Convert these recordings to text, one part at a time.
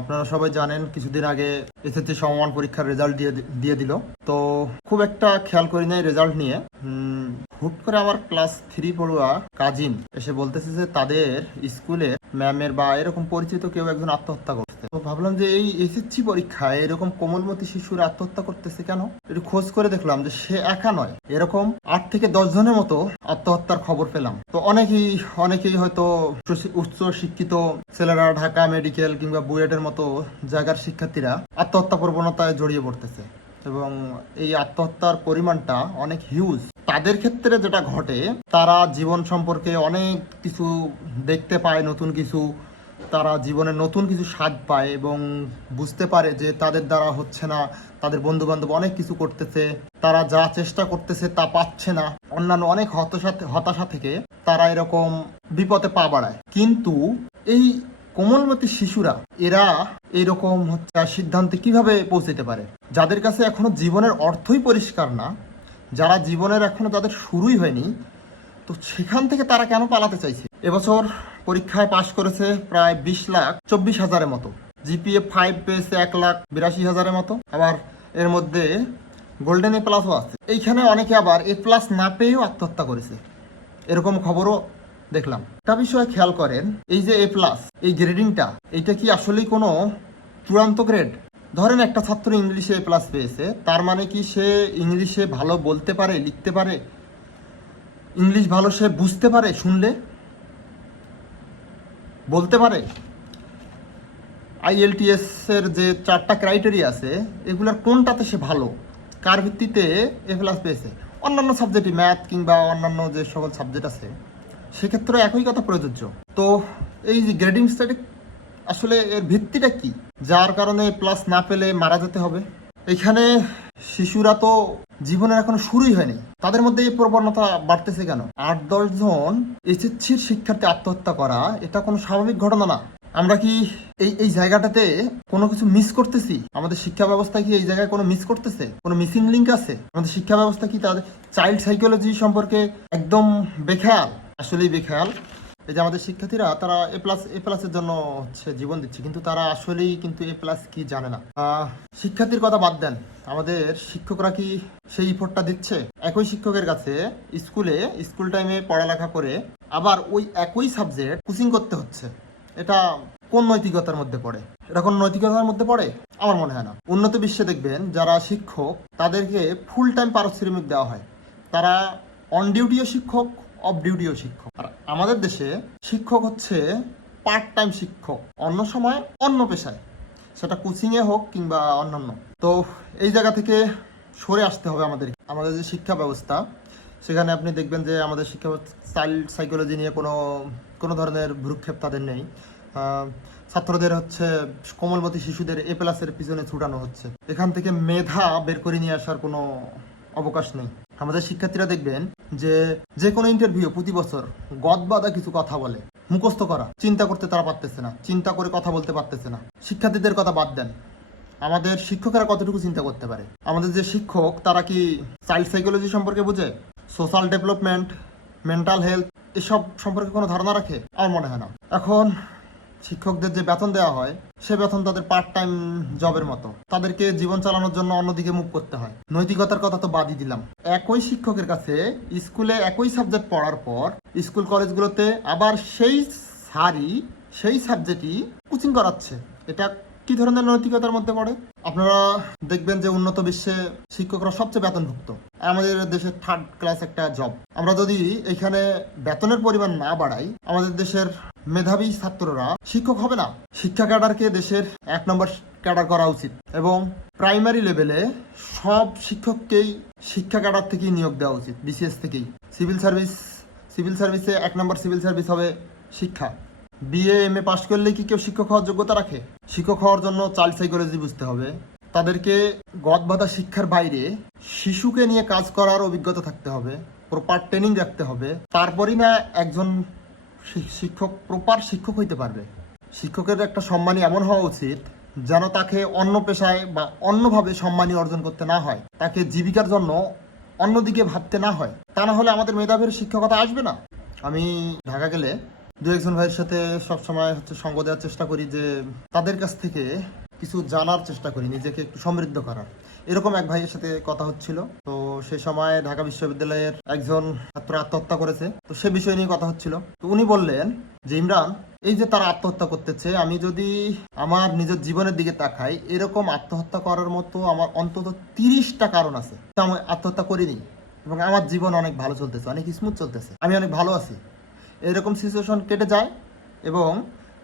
আপনারা সবাই জানেন কিছুদিন আগে এসএসসি সমমান পরীক্ষার রেজাল্ট দিয়ে দিল। তো খুব একটা খেয়াল করি নাই রেজাল্ট নিয়ে। হুট করে আমার ক্লাস 3 পড়ুয়া কাজিন এসে বলতেছে যে তাদের স্কুলে ম্যামের বা এরকম পরিচিত কেউ একজন আত্মহত্যা করছে। তো ভাবলাম যে এই এসএসসি পরীক্ষায় এরকম কোমলমতি শিশুরা আত্মহত্যা করতেছে কেন। একটু খোঁজ করে দেখলাম যে সে একা নয়, এরকম 8 থেকে 10 জনের মতো আত্মহত্যার খবর পেলাম। তো অনেকেই হয়তো উচ্চ শিক্ষিত ছেলেরা, ঢাকা মেডিকেল কিংবা বুয়েটের মতো জায়গার শিক্ষার্থীরা আত্মহত্যা প্রবণতায় জড়িয়ে পড়তেছে এবং এই আত্মহত্যার পরিমাণটা অনেক হিউজ। তাদের ক্ষেত্রে যেটা ঘটে, তারা জীবন সম্পর্কে অনেক কিছু দেখতে পায়, নতুন কিছু, তারা জীবনে নতুন কিছু স্বাদ পায় এবং বুঝতে পারে যে তাদের দ্বারা হচ্ছে না, তাদের বন্ধু বান্ধব অনেক কিছু করতেছে, তারা যা চেষ্টা করতেছে তা পাচ্ছে না। অন্যান্য অনেক হতাশা থেকে তারা এরকম বিপদে পা বাড়ায়। কিন্তু এই কোমলমতি শিশুরা এরা এরকম সিদ্ধান্তে কিভাবে পৌঁছতে পারে? যাদের কাছে এখনো জীবনের অর্থই পরিষ্কার না, যারা জীবনের এখনো তাদের শুরুই হয়নি, তো সেখান থেকে তারা কেন পালাতে চাইছে? এবছর পরীক্ষায় পাশ করেছে প্রায় 20,24,000-এর মতো, জিপিএ 5 পেয়েছে 1,82,000-এর মতো, আবার এর মধ্যে গোল্ডেন এ প্লাসও আছে। এইখানে অনেকে আবার এ প্লাস না পেয়েও আত্মহত্যা করেছে, এরকম খবরও দেখলাম। একটা বিষয় খেয়াল করেন, এই যে এ প্লাস, এই গ্রেডিংটা, এইটা কি আসলেই কোনো চূড়ান্ত গ্রেড? ধরেন একটা ছাত্র ইংলিশে এ প্লাস পেয়েছে, তার মানে কি সে ইংলিশে ভালো বলতে পারে, লিখতে পারে, ইংলিশ ভালো সে বুঝতে পারে, শুনলে বলতে পারে? IELTS এর যে 4টা ক্রাইটেরিয়া আছে, এগুলোর কোনটাতে সে ভালো, কার ভিত্তিতে এ প্লাস পেয়েছে? অন্যান্য সাবজেক্টই, ম্যাথ কিংবা অন্যান্য যে সকল সাবজেক্ট আছে সেক্ষেত্রে একই কথা প্রযোজ্য। তো এই যে গ্রেডিং স্ট্যাটিক, আসলে এর ভিত্তিটা কি, যার কারণে প্লাস না পেলে মারা যেতে হবে? এখানে শিশুরা তো জীবনের এখনো শুরুই হয়নি, তাদের মধ্যে এই প্রবণতা বাড়তেছে কেন? 8-10 জন এসএসসির শিক্ষার্থী আত্মহত্যা করা, এটা কোনো স্বাভাবিক ঘটনা না। আমরা কি এই জায়গাটাতে কোনো কিছু মিস করতেছি? আমাদের শিক্ষা ব্যবস্থা কি এই জায়গায় কোনো মিস করতেছে? কোনো মিসিং লিঙ্ক আছে? আমাদের শিক্ষা ব্যবস্থা কি তাদের চাইল্ড সাইকোলজি সম্পর্কে একদম বেখেয়াল? আসলেই বেখেয়াল। এই যে আমাদের শিক্ষার্থীরা, তারা এ প্লাসের জন্য জীবন দিচ্ছে, কিন্তু তারা আসলেই কিন্তু এ প্লাস কি জানে না। শিক্ষার্থীর কথা বাদ দেন, আমাদের শিক্ষকরা কি সেই ইফোর্টটা দিচ্ছে? একই শিক্ষকের কাছে স্কুল টাইমে পড়ালেখা করে আবার ওই একই সাবজেক্ট কোচিং করতে হচ্ছে, এটা কোন নৈতিকতার মধ্যে পড়ে? এটা কোন নৈতিকতার মধ্যে পড়ে? আমার মনে হয় না। উন্নত বিশ্বে দেখবেন যারা শিক্ষক, তাদেরকে ফুল টাইম পারিশ্রমিক দেওয়া হয়, তারা অন ডিউটিও শিক্ষক, অফ ডিউটিও শিক্ষক। আর আমাদের দেশে শিক্ষক হচ্ছে পার্ট টাইম শিক্ষক, অন্য সময় অন্য পেশায়, সেটা কোচিংয়ে হোক কিংবা অন্যান্য। তো এই জায়গা থেকে সরে আসতে হবে আমাদের যে শিক্ষা ব্যবস্থা, সেখানে আপনি দেখবেন যে আমাদের শিক্ষা চাইল্ড সাইকোলজি নিয়ে কোনো ধরনের ভ্রুক্ষেপ তাদের নেই। ছাত্রদের কোমলমতি শিশুদের এ প্লাসের পিছনে ছুটানো হচ্ছে, এখান থেকে মেধা বের করে নিয়ে আসার কোনো অবকাশ নেই। আমাদের শিক্ষার্থীরা দেখবেন যে কোনো ইন্টারভিউ প্রতি বছর গদবাদা কিছু কথা বলে, মুখস্থ করা, চিন্তা করতে তারা পারতেছে না, চিন্তা করে কথা বলতে পারতেছে না। শিক্ষার্থীদের কথা বাদ দেন, আমাদের শিক্ষকেরা কতটুকু চিন্তা করতে পারে? আমাদের যে শিক্ষক, তারা কি চাইল্ড সাইকোলজি সম্পর্কে বুঝে? সোশ্যাল ডেভেলপমেন্ট, মেন্টাল হেলথ, এসব সম্পর্কে কোনো ধারণা রাখে? আমার মনে হয় না। এখন শিক্ষকদের যে বেতন দেওয়া হয়, সে বেতন তাদের পার্ট টাইম জবের মতো, তাদেরকে জীবন চালানোর জন্য অন্যদিকে মুখ করতে হয়। নৈতিকতার কথা তো বাদই দিলাম, একই শিক্ষকের কাছে স্কুলে একই সাবজেক্ট পড়ার পর স্কুল কলেজগুলোতে আবার সেই সাবজেক্টই কোচিং করাচ্ছে, এটা কি ধরনের নৈতিকতার মধ্যে পড়ে? আপনারা দেখবেন যে উন্নত বিশ্বে শিক্ষকরা সবচেয়ে বেতনভুক্ত, আমাদের দেশের 3rd ক্লাস একটা জব। আমরা যদি এখানে বেতনের পরিমাণ না বাড়াই, আমাদের দেশের মেধাবী ছাত্ররা শিক্ষক হবে না। শিক্ষা ক্যাডারকে দেশের 1 নম্বর ক্যাডার করা উচিত এবং প্রাইমারি লেভেলে সব শিক্ষককেই শিক্ষা ক্যাডার থেকেই নিয়োগ দেওয়া উচিত, BCS থেকেই। সিভিল সার্ভিসে 1 নম্বর সিভিল সার্ভিস হবে শিক্ষা। BA MA পাশ করলেই কি কেউ শিক্ষক হওয়ার যোগ্যতা রাখে? শিক্ষক হওয়ার জন্য চাইল্ড সাইকোলজি বুঝতে হবে, তাদেরকে গদবাঁধা শিক্ষার বাইরে শিশুকে নিয়ে কাজ করার অভিজ্ঞতা থাকতে হবে, প্রপার ট্রেনিং রাখতে হবে, তারপরই না একজন শিক্ষক প্রপার শিক্ষক হইতে পারবে। শিক্ষকের একটা সম্মানী এমন হওয়া উচিত যেন তাকে অন্য পেশায় বা অন্যভাবে সম্মানী অর্জন করতে না হয়, তাকে জীবিকার জন্য অন্যদিকে ভাবতে না হয়। তা না হলে আমাদের মেধাবীর শিক্ষকতা আসবে না। আমি ঢাকা গেলে দু একজন ভাইয়ের সাথে সবসময় সঙ্গ দেওয়ার চেষ্টা করি, যে তাদের কাছ থেকে কিছু জানার চেষ্টা করি, নিজেকে একটু সমৃদ্ধ করার। এরকম এক ভাইয়ের সাথে কথা হচ্ছিল। তো সে সময় ঢাকা বিশ্ববিদ্যালয়ের একজন ছাত্র আত্মহত্যা করেছে, তো সে বিষয় নিয়ে কথা হচ্ছিল। তো উনি বললেন যে ইমরান, এই যে তারা আত্মহত্যা করতেছে, আমি যদি আমার নিজের জীবনের দিকে তাকাই, এরকম আত্মহত্যা করার মতো আমার অন্তত 30টা কারণ আছে, তো আমি আত্মহত্যা করিনি এবং আমার জীবন অনেক ভালো চলতেছে, অনেক স্মুথ চলতেছে, আমি অনেক ভালো আছি। এরকম সিচুয়েশন কেটে যায় এবং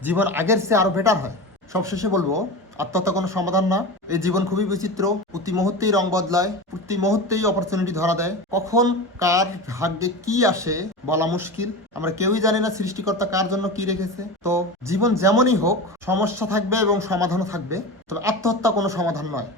জীবন আগের চেয়ে আরো বেটার হয়। সবশেষে বলবো, আত্মহত্যা কোনো সমাধান না। এই জীবন খুবই বিচিত্র, প্রতি মুহূর্তেই রং বদলায়, প্রতি মুহূর্তেই অপরচুনিটি ধরা দেয়। কখন কার ভাগ্যে কি আসে বলা মুশকিল। আমরা কেউই জানি না সৃষ্টিকর্তা কার জন্য কি রেখেছে। তো জীবন যেমনই হোক, সমস্যা থাকবে এবং সমাধানও থাকবে, তবে আত্মহত্যা কোনো সমাধান নয়।